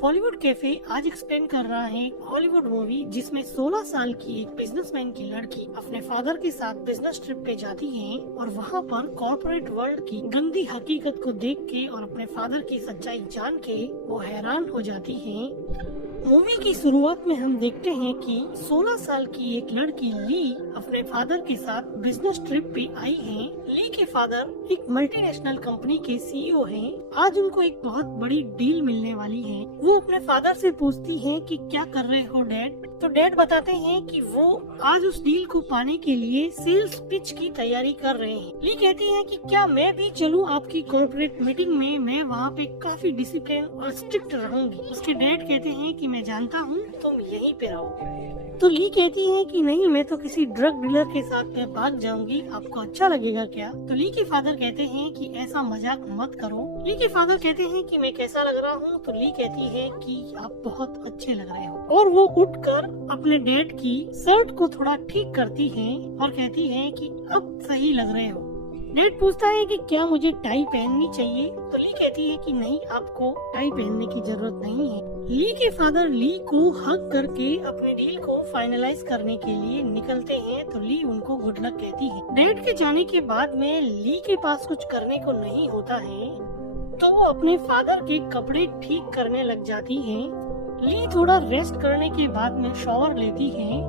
Bollywood cafe आज explain कर रहा है हॉलीवुड मूवी जिसमें 16 साल की एक बिजनेसमैन की लड़की अपने फादर के साथ बिजनेस ट्रिप पे जाती है और वहाँ पर कॉर्पोरेट वर्ल्ड की गंदी हकीकत को देख के और अपने फादर की सच्चाई जान के वो हैरान हो जाती है। मूवी की शुरुआत में हम देखते हैं कि 16 साल की एक लड़की ली अपने फादर के साथ बिजनेस ट्रिप पे आई है। ली के फादर एक मल्टीनेशनल कंपनी के सीईओ हैं। आज उनको एक बहुत बड़ी डील मिलने वाली है। वो अपने फादर से पूछती हैं कि क्या कर रहे हो डैड। तो डैड बताते हैं कि वो आज उस डील को पाने के लिए सेल्स पिच की तैयारी कर रहे हैं। ली कहती है कि क्या मैं भी चलूं आपकी कॉर्पोरेट मीटिंग में, मैं वहाँ पे काफी डिसिप्लिन और स्ट्रिक्ट रहूंगी। उसके डैड कहते हैं कि मैं जानता हूँ तुम यहीं पे रहो। तो ली कहती है कि नहीं, मैं तो किसी ड्रग डीलर के साथ मैं भाग जाऊंगी, आपको अच्छा लगेगा क्या। तो ली के फादर कहते हैं कि ऐसा मजाक मत करो। ली के फादर कहते हैं कि मैं कैसा लग रहा हूँ। तो ली कहती है कि आप बहुत अच्छे लग रहे हो और वो उठकर अपने डैड की शर्ट को थोड़ा ठीक करती है और कहती है कि अब सही लग रहे हो। डैड पूछता है कि क्या मुझे टाई पहननी चाहिए। तो ली कहती है कि नहीं, आपको टाई पहनने की जरूरत नहीं है। ली के फादर ली को हग करके अपनी डील को फाइनलाइज करने के लिए निकलते हैं। तो ली उनको गुड लक कहती है। डैड के जाने के बाद में ली के पास कुछ करने को नहीं होता है तो वो अपने फादर के कपड़े ठीक करने लग जाती है। ली थोड़ा रेस्ट करने के बाद में शॉवर लेती है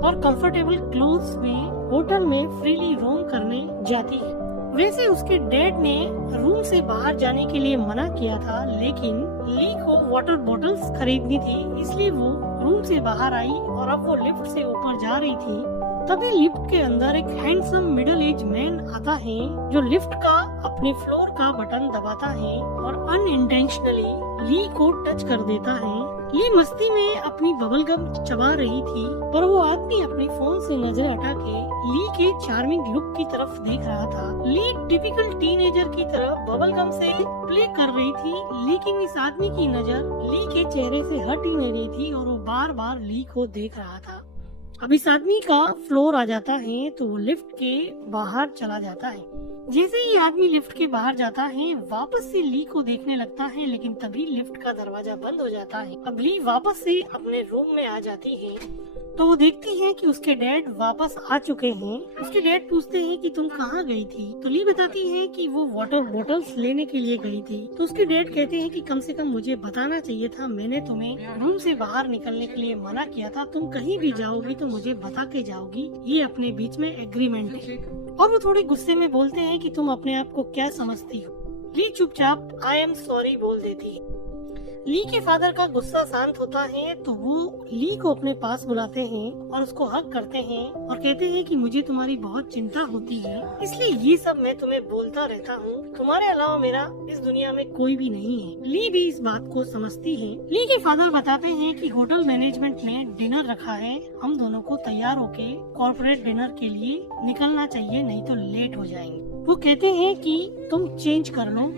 और कंफर्टेबल क्लोथ्स में होटल में फ्रीली रोम करने जाती है। वैसे उसके डैड ने रूम से बाहर जाने के लिए मना किया था, लेकिन ली को वाटर बॉटल्स खरीदनी थी, इसलिए वो रूम से बाहर आई और अब वो लिफ्ट से ऊपर जा रही थी। तभी लिफ्ट के अंदर एक हैंडसम मिडिल एज मैन आता है जो लिफ्ट का अपने फ्लोर का बटन दबाता है और अनइंटेंशनली ली को टच कर देता है। ली मस्ती में अपनी बबल गम चबा रही थी पर वो आदमी अपने फोन से नजर हटा के ली के चार्मिंग लुक की तरफ देख रहा था। ली टिपिकल टीनेजर की तरह बबल गम से प्ले कर रही थी, लेकिन इस आदमी की नजर ली के चेहरे से हट ही नहीं रही थी और वो बार बार ली को देख रहा था। अब इस आदमी का फ्लोर आ जाता है तो वो लिफ्ट के बाहर चला जाता है। जैसे ही आदमी लिफ्ट के बाहर जाता है वापस से ली को देखने लगता है, लेकिन तभी लिफ्ट का दरवाजा बंद हो जाता है। अब ली वापस से अपने रूम में आ जाती है तो वो देखती है कि उसके डैड वापस आ चुके हैं। उसके डैड पूछते हैं कि तुम कहाँ गई थी। तो ली बताती है कि वो वाटर बॉटल्स लेने के लिए गई थी। तो उसके डैड कहते हैं कि कम से कम मुझे बताना चाहिए था, मैंने तुम्हें रूम से बाहर निकलने के लिए मना किया था, तुम कहीं भी जाओगी तो मुझे बता के जाओगी, ये अपने बीच में एग्रीमेंट है। और वो थोड़े गुस्से में बोलते हैं कि तुम अपने आप को क्या समझती हो। ली चुपचाप आई एम सॉरी बोल देती है। ली के फादर का गुस्सा शांत होता है तो वो ली को अपने पास बुलाते हैं और उसको हग करते हैं और कहते हैं कि मुझे तुम्हारी बहुत चिंता होती है, इसलिए ये सब मैं तुम्हें बोलता रहता हूँ, तुम्हारे अलावा मेरा इस दुनिया में कोई भी नहीं है। ली भी इस बात को समझती है। ली के फादर बताते हैं कि होटल मैनेजमेंट ने डिनर रखा है, हम दोनों को तैयार होके कॉर्पोरेट डिनर के लिए निकलना चाहिए, नहीं तो लेट हो जाएंगे। वो कहते हैं कि तुम चेंज कर लो।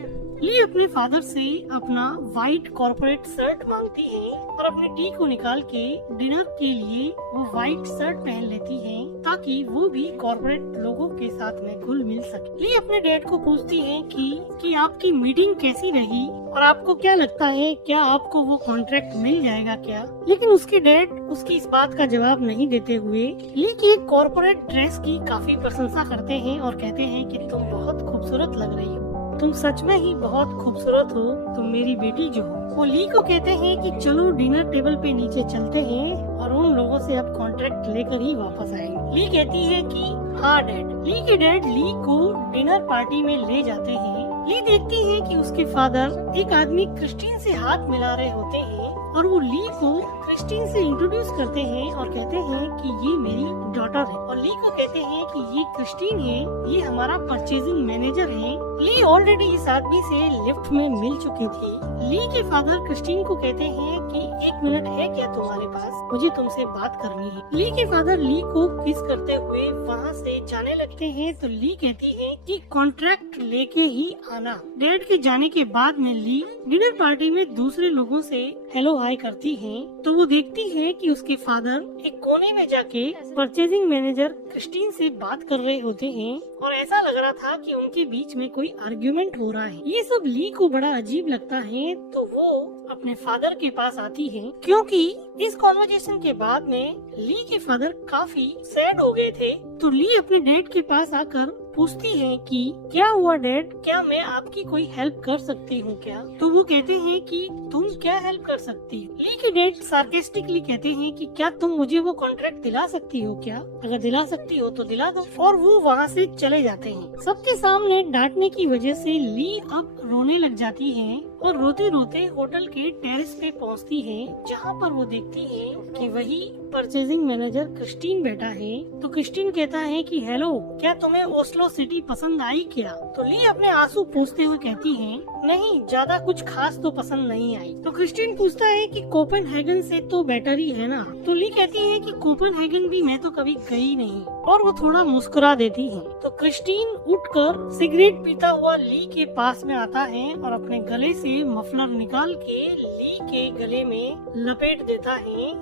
ली अपने फादर से अपना व्हाइट कॉर्पोरेट शर्ट मांगती है और अपने टी को निकाल के डिनर के लिए वो व्हाइट शर्ट पहन लेती है ताकि वो भी कॉर्पोरेट लोगों के साथ में घुल मिल सके। ली अपने डैड को पूछती है कि आपकी मीटिंग कैसी रही और आपको क्या लगता है, क्या आपको वो कॉन्ट्रैक्ट मिल जाएगा क्या। लेकिन उसके डैड उसकी इस बात का जवाब नहीं देते हुए ली की कॉर्पोरेट ड्रेस की काफी प्रशंसा करते हैं और कहते हैं कि तुम बहुत खूबसूरत लग रही हो, तुम सच में ही बहुत खूबसूरत हो, तुम मेरी बेटी जो हो। वो ली को कहते हैं कि चलो डिनर टेबल पे नीचे चलते हैं और उन लोगों से अब कॉन्ट्रैक्ट लेकर ही वापस आएंगे। ली कहती है कि हाँ डैड। ली के डैड ली को डिनर पार्टी में ले जाते हैं। ली देखती है कि उसके फादर एक आदमी क्रिस्टीन से हाथ मिला रहे होते हैं और वो ली को क्रिस्टीन से इंट्रोड्यूस करते हैं और कहते हैं कि ये मेरी डॉटर है और ली को कहते हैं कि ये क्रिस्टीन है, ये हमारा परचेजिंग मैनेजर है। ली ऑलरेडी इस आदमी से लिफ्ट में मिल चुकी थी। ली के फादर क्रिस्टीन को कहते हैं कि 1 मिनट है क्या तुम्हारे पास, मुझे तुमसे बात करनी है। ली के फादर ली को किस करते हुए वहाँ से जाने लगते हैं तो ली कहती है कि कॉन्ट्रैक्ट लेके ही आना। डैड के जाने के बाद में ली डिनर पार्टी में दूसरे लोगों से हेलो हाय करती है तो वो देखती है कि उसके फादर एक कोने में जाके परचेजिंग मैनेजर क्रिस्टीन से बात कर रहे होते हैं और ऐसा लग रहा था कि उनके बीच में कोई आर्ग्यूमेंट हो रहा है। ये सब ली को बड़ा अजीब लगता है, तो वो अपने फादर के पास आती है, क्योंकि इस कॉन्वर्जेशन के बाद में ली के फादर काफी सैड हो गए थे। तो ली अपने डैड के पास आकर पूछती है कि क्या हुआ डैड, क्या मैं आपकी कोई हेल्प कर सकती हूँ क्या? तो वो कहते हैं कि तुम क्या हेल्प कर सकती हो? ली के डैड सार्केस्टिकली कहते हैं कि क्या तुम मुझे वो कॉन्ट्रैक्ट दिला सकती हो क्या? अगर दिला सकती हो तो दिला दो। और वो वहाँ से चले जाते हैं। सबके सामने डांटने की वजह से ली अब रोने लग जाती है और रोते रोते होटल के टेरेस पे पहुंचती है, जहां पर वो देखती है कि वही परचेजिंग मैनेजर क्रिस्टीन बैठा है। तो क्रिस्टीन कहता है कि हेलो, क्या तुम्हें ओस्लो सिटी पसंद आई क्या? तो ली अपने आंसू पोंछते हुए कहती है नहीं, ज्यादा कुछ खास तो पसंद नहीं आई। तो क्रिस्टीन पूछता है कि कोपेनहेगन से तो बेटर ही है ना? तो ली कहती है कि कोपेनहेगन भी मैं तो कभी गई नहीं, और वो थोड़ा मुस्कुरा देती है। तो क्रिस्टीन उठकर सिगरेट पीता हुआ ली के पास में आता है और अपने गले से मफलर निकाल के ली के गले में लपेट देता है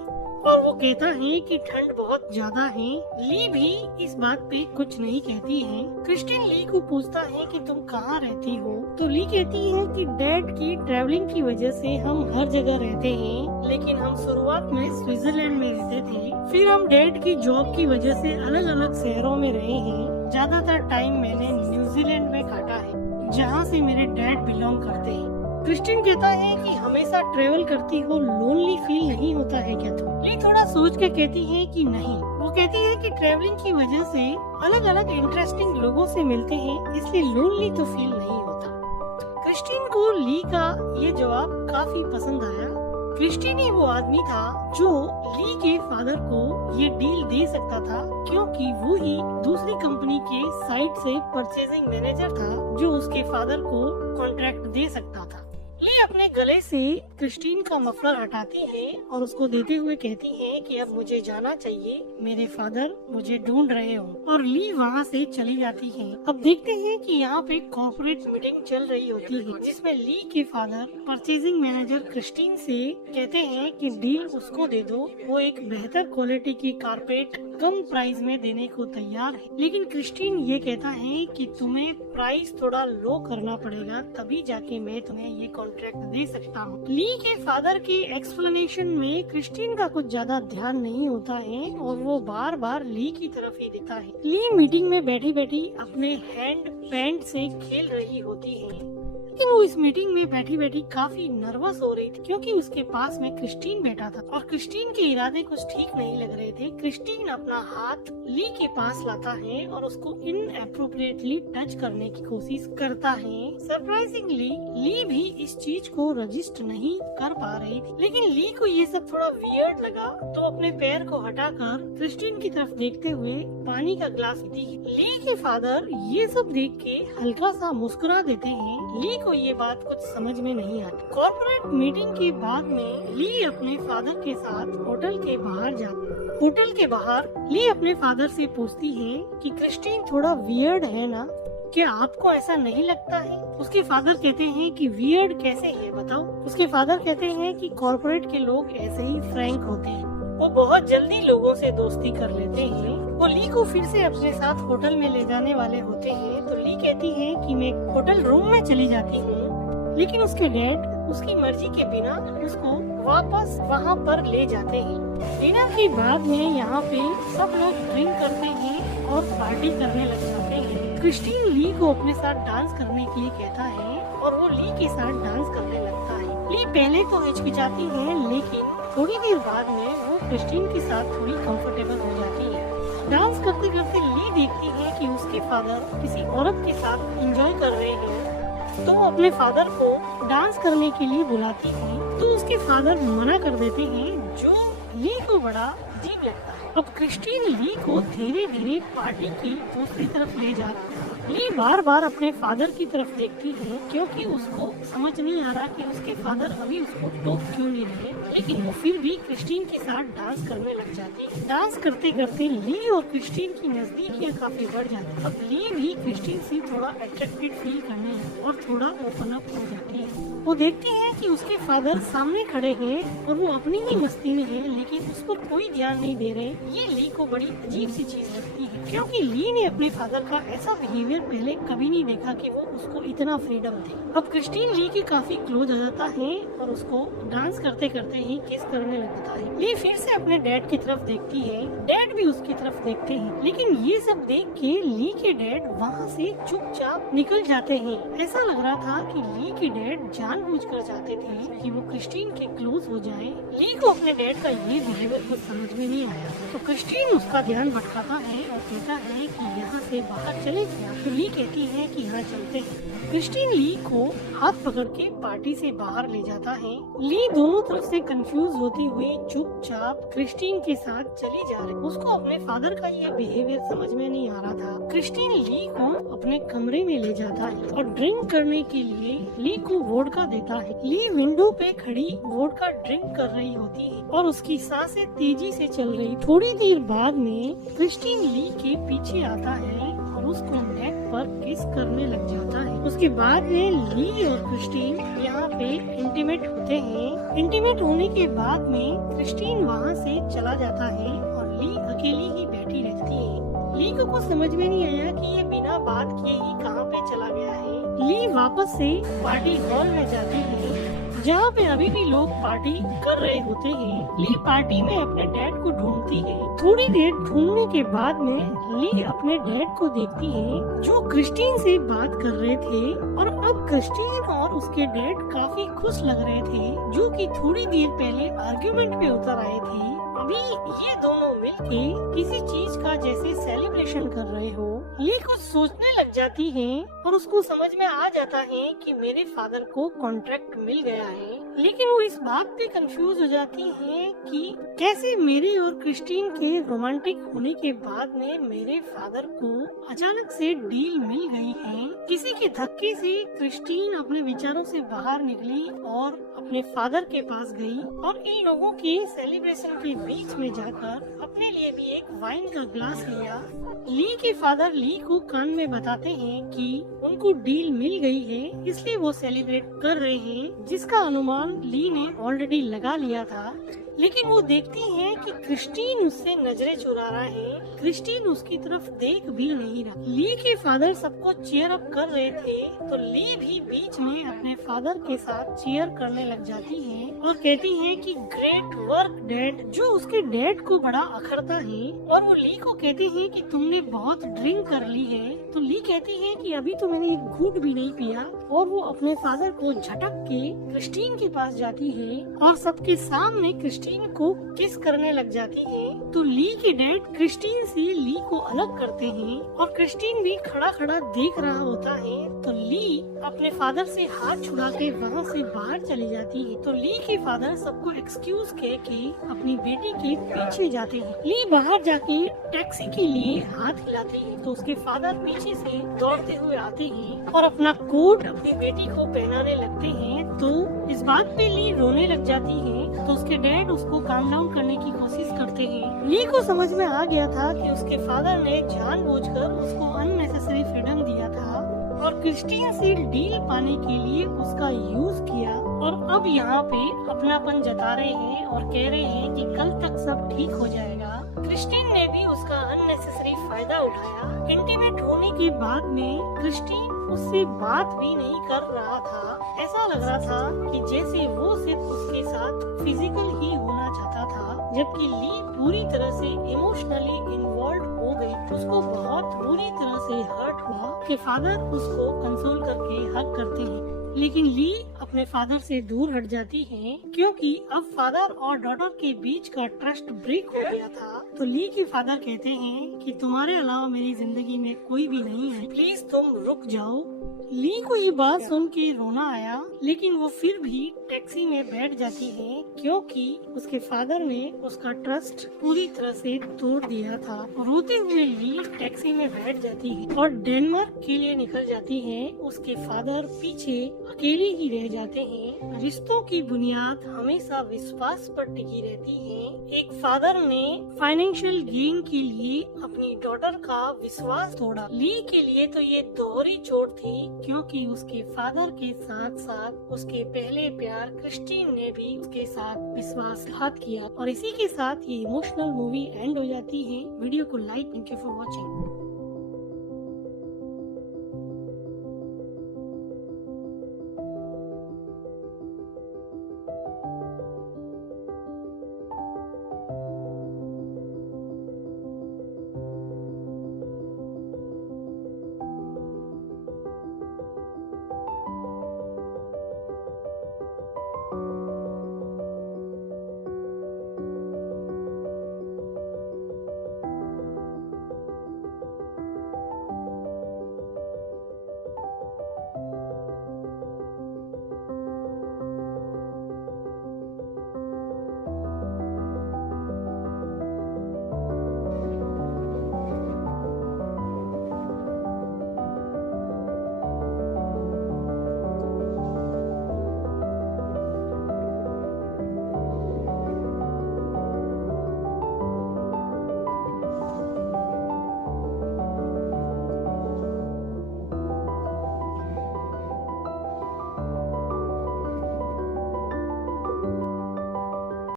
और वो कहता है कि ठंड बहुत ज्यादा है। ली भी इस बात पे कुछ नहीं कहती है। क्रिस्टीन ली को पूछता है कि तुम कहाँ रहती हो? तो ली कहती है कि डैड की ट्रैवलिंग की वजह से हम हर जगह रहते हैं, लेकिन हम शुरुआत में स्विट्जरलैंड में रहते थे, फिर हम डैड की जॉब की वजह से अलग अलग शहरों में रहे हैं। ज्यादातर टाइम मैंने न्यूजीलैंड में काटा है, जहाँ से मेरे डैड बिलोंग करते हैं। क्रिस्टीन कहता है कि हमेशा ट्रेवल करती हो, लोनली फील नहीं होता है क्या तुम? ली थोड़ा सोच के कहती है कि नहीं। वो कहती है कि ट्रेवलिंग की वजह से अलग अलग इंटरेस्टिंग लोगों से मिलते हैं, इसलिए लोनली तो फील नहीं होता। क्रिस्टीन को ली का ये जवाब काफी पसंद आया। क्रिस्टीन ही वो आदमी था जो ली के फादर को ये डील दे सकता था, क्योंकि वो ही दूसरी कंपनी के साइड से परचेजिंग मैनेजर था जो उसके फादर को कॉन्ट्रैक्ट दे सकता था। ली अपने गले से क्रिस्टीन का मफलर हटाती है और उसको देते हुए कहती है कि अब मुझे जाना चाहिए, मेरे फादर मुझे ढूंढ रहे हो। और ली वहाँ से चली जाती है। अब देखते हैं कि यहाँ पे कॉर्पोरेट मीटिंग चल रही होती है, जिसमें ली के फादर परचेजिंग मैनेजर क्रिस्टीन से कहते हैं कि डील उसको दे दो, वो एक बेहतर क्वालिटी की कारपेट कम प्राइस में देने को तैयार है। लेकिन क्रिस्टीन ये कहता है कि तुम्हें प्राइस थोड़ा लो करना पड़ेगा, तभी जाके मैं तुम्हें ये कॉन्ट्रैक्ट दे सकता हूँ। ली के फादर के एक्सप्लेनेशन में क्रिस्टीन का कुछ ज्यादा ध्यान नहीं होता है और वो बार बार ली की तरफ ही देखता है। ली मीटिंग में बैठी बैठी अपने हैंड पैंट से खेल रही होती है, लेकिन वो इस मीटिंग में बैठी बैठी काफी नर्वस हो रही थी, क्योंकि उसके पास में क्रिस्टीन बैठा था और क्रिस्टीन के इरादे कुछ ठीक नहीं लग रहे थे। क्रिस्टीन अपना हाथ ली के पास लाता है और उसको इनएप्रोप्रिएटली टच करने की कोशिश करता है। सरप्राइजिंगली ली भी इस चीज को रजिस्ट नहीं कर पा रही थी, लेकिन ली को ये सब थोड़ा वियर्ड लगा, तो अपने पैर को हटाकर क्रिस्टीन की तरफ देखते हुए पानी का ग्लास पीती है। ली के फादर ये सब देख के हल्का सा मुस्कुरा देते हैं। ली को ये बात कुछ समझ में नहीं आती। कॉर्पोरेट मीटिंग के बाद में ली अपने फादर के साथ होटल के बाहर जाती। होटल के बाहर ली अपने फादर से पूछती है कि क्रिस्टीन थोड़ा वियर्ड है ना, क्या आपको ऐसा नहीं लगता है? उसके फादर कहते हैं कि वियर्ड कैसे है बताओ। उसके फादर कहते हैं कि कॉर्पोरेट के लोग ऐसे ही फ्रैंक होते हैं, वो बहुत जल्दी लोगों से दोस्ती कर लेते हैं। वो ली को फिर से अपने साथ होटल में ले जाने वाले होते हैं, तो ली कहती है कि मैं होटल रूम में चली जाती हूँ, लेकिन उसके डैड उसकी मर्जी के बिना उसको वापस वहाँ पर ले जाते हैं। डिनर के बाद में यहाँ पे सब लोग ड्रिंक करते हैं और पार्टी करने लग जाते हैं। क्रिस्टीन ली को अपने साथ डांस करने के लिए कहता है और वो ली के साथ डांस करने लगता है। ली पहले तो हिचकिचाती है, लेकिन थोड़ी देर बाद में वो क्रिस्टीन के साथ थोड़ी कंफर्टेबल हो जाती है। डांस करते करते ली देखती है कि उसके फादर किसी औरत के साथ एंजॉय कर रहे हैं, तो वो अपने फादर को डांस करने के लिए बुलाती है, तो उसके फादर मना कर देते हैं, जो ली को बड़ा अजीब लगता है। अब क्रिस्टीन ली को धीरे धीरे पार्टी की दूसरी तरफ ले जा रहा है। ली बार बार अपने फादर की तरफ देखती है क्योंकि उसको समझ नहीं आ रहा कि उसके फादर अभी उसको टोक क्यों नहीं रहे, लेकिन वो फिर भी क्रिस्टीन के साथ डांस करने लग जाती है। डांस करते करते ली और क्रिस्टीन की नजदीकियाँ काफी बढ़ जाती है। अब ली भी क्रिस्टीन से थोड़ा अट्रैक्टेड फील करने और थोड़ा ओपन अप हो जाती है। वो देखती है कि उसके फादर सामने खड़े हैं और वो अपनी ही मस्ती में है, लेकिन उस पर कोई ध्यान नहीं दे रहे। ये ली को बड़ी अजीब सी चीज लगती है क्योंकि ली ने अपने फादर का ऐसा बिहेवियर पहले कभी नहीं देखा कि वो उसको इतना फ्रीडम दे। अब क्रिस्टीन ली के काफी क्लोज आ जाता है और उसको डांस करते करते ही किस करने लगता है। ली फिर से अपने डैड की तरफ देखती है, डैड भी उसकी तरफ देखते हैं, लेकिन ये सब देख के ली के डैड वहाँ से चुपचाप निकल जाते हैं। ऐसा लग रहा था कि ली के डैड जानबूझकर चाहते थे कि वो क्रिस्टीन के क्लोज हो जाए। ली को अपने डैड का ये बिहेवियर कुछ समझ में नहीं आया, तो क्रिस्टीन उसका ध्यान भटकाता है और कहता है कि यहाँ से बाहर चले जाए। तो ली कहती है कि हाँ चलते हैं। क्रिस्टीन ली को हाथ पकड़ के पार्टी से बाहर ले जाता है। ली दोनों तरफ से कंफ्यूज होती हुई चुपचाप क्रिस्टीन के साथ चली जा रही। उसको अपने फादर का ये बिहेवियर समझ में नहीं आ रहा था। क्रिस्टीन ली को अपने कमरे में ले जाता है और ड्रिंक करने के लिए ली को वोडका देता है। ली विंडो पे खड़ी वोडका ड्रिंक कर रही होती है और उसकी सांसें तेजी से चल रही। थोड़ी देर बाद में क्रिस्टीन ली के पीछे आता है और उसको नेक पर किस करने लग जाता है। उसके बाद में ली और क्रिस्टीन यहाँ पे इंटीमेट होते हैं। इंटीमेट होने के बाद में क्रिस्टीन वहाँ से चला जाता है और ली अकेली ही बैठी रहती है। ली को कुछ समझ में नहीं आया कि ये बिना बात किए ही कहाँ पे चला गया है। ली वापस से पार्टी हॉल में जाती है जहाँ पे अभी भी लोग पार्टी कर रहे होते हैं। ली पार्टी में अपने डैड को ढूंढती है। थोड़ी देर ढूंढने के बाद में ली अपने डैड को देखती है जो क्रिस्टीन से बात कर रहे थे और अब क्रिस्टीन और उसके डैड काफी खुश लग रहे थे, जो कि थोड़ी देर पहले आर्ग्यूमेंट पे उतर आए थे। अभी ये दोनों मिलके किसी चीज का जैसे सेलिब्रेशन कर रहे हो। ली कुछ सोचने लग जाती है और उसको समझ में आ जाता है कि मेरे फादर को कॉन्ट्रैक्ट मिल गया है, लेकिन वो इस बात पे कंफ्यूज हो जाती है कि कैसे मेरे और क्रिस्टीन के रोमांटिक होने के बाद में मेरे फादर को अचानक से डील मिल गई है। किसी के धक्के से क्रिस्टीन अपने विचारों से बाहर निकली और अपने फादर के पास गई और इन लोगों के सेलिब्रेशन के बीच में जाकर अपने लिए भी एक वाइन का ग्लास लिया। ली के फादर ली को कान में बताते हैं कि उनको डील मिल गई है, इसलिए वो सेलिब्रेट कर रहे हैं, जिसका अनुमान ली ने ऑलरेडी लगा लिया था। लेकिन वो देखती है कि क्रिस्टीन उससे नजरें चुरा रहा है। क्रिस्टीन उसकी तरफ देख भी नहीं रहा। ली के फादर सबको चीयर अप कर रहे थे, तो ली भी बीच में अपने फादर के साथ चीयर करने लग जाती है और कहती है कि ग्रेट वर्क डैड, जो उसके डैड को बड़ा अखरता है। और वो ली को कहती है कि तुमने बहुत ड्रिंक कर ली है। तो ली कहती है कि अभी तो मैंने एक घूंट भी नहीं पिया, और वो अपने फादर को झटक के क्रिस्टीन के पास जाती है और सबके सामने क्रिस्टीन को किस करने लग जाती है। तो ली के डैड क्रिस्टीन से ली को अलग करते हैं और क्रिस्टीन भी खड़ा खड़ा देख रहा होता है। तो ली अपने फादर से हाथ छुड़ा के वहाँ से बाहर चली जाती है। तो ली के फादर सबको एक्सक्यूज कह के अपनी बेटी के पीछे जाते हैं। ली बाहर जाके टैक्सी के लिए हाथ हिलाती है, तो उसके फादर पीछे से दौड़ते हुए आते हैं और अपना कोट अपनी बेटी को पहनाने लगते हैं। तो इस बात पे ली रोने लग जाती है, तो उसके डैड उसको काम डाउन करने की कोशिश करते हैं। ली को समझ में आ गया था कि उसके फादर ने जानबूझकर उसको अननेसेसरी फ्रीडम दिया था और क्रिस्टीन से डील पाने के लिए उसका यूज किया, और अब यहाँ पे अपनापन जता रहे हैं और कह रहे हैं कि कल तक सब ठीक हो जाएगा। क्रिस्टीन ने भी उसका अननेसेसरी फायदा उठाया। इंटीमेट होने के बाद में क्रिस्टीन उससे बात भी नहीं कर रहा था। ऐसा लग रहा था कि जैसे वो सिर्फ उसके साथ फिजिकल ही होना चाहता था, जबकि ली पूरी तरह से इमोशनली इन्वॉल्व हो गई। उसको बहुत बुरी तरह से हर्ट हुआ कि फादर उसको कंसोल करके हग करते हैं, लेकिन ली अपने फादर से दूर हट जाती हैं, क्योंकि अब फादर और डॉटर के बीच का ट्रस्ट ब्रेक हो गया था। तो ली के फादर कहते हैं कि तुम्हारे अलावा मेरी जिंदगी में कोई भी नहीं है, प्लीज तुम रुक जाओ। ली को ये बात सुन के रोना आया, लेकिन वो फिर भी टैक्सी में बैठ जाती है, क्योंकि उसके फादर ने उसका ट्रस्ट पूरी तरह से तोड़ दिया था। रोते हुए ली टैक्सी में बैठ जाती है और डेनमार्क के लिए निकल जाती है। उसके फादर पीछे अकेले ही रह जाते हैं। रिश्तों की बुनियाद हमेशा विश्वास पर टिकी रहती है। एक फादर ने फाइनेंशियल गेन के लिए अपनी डॉटर का विश्वास तोड़ा। ली के लिए तो ये दोहरी चोट थी, क्योंकि उसके फादर के साथ साथ उसके पहले प्यार क्रिस्टीन ने भी उसके साथ विश्वासघात किया। और इसी के साथ ये इमोशनल मूवी एंड हो जाती है। वीडियो को like, thank you for watching.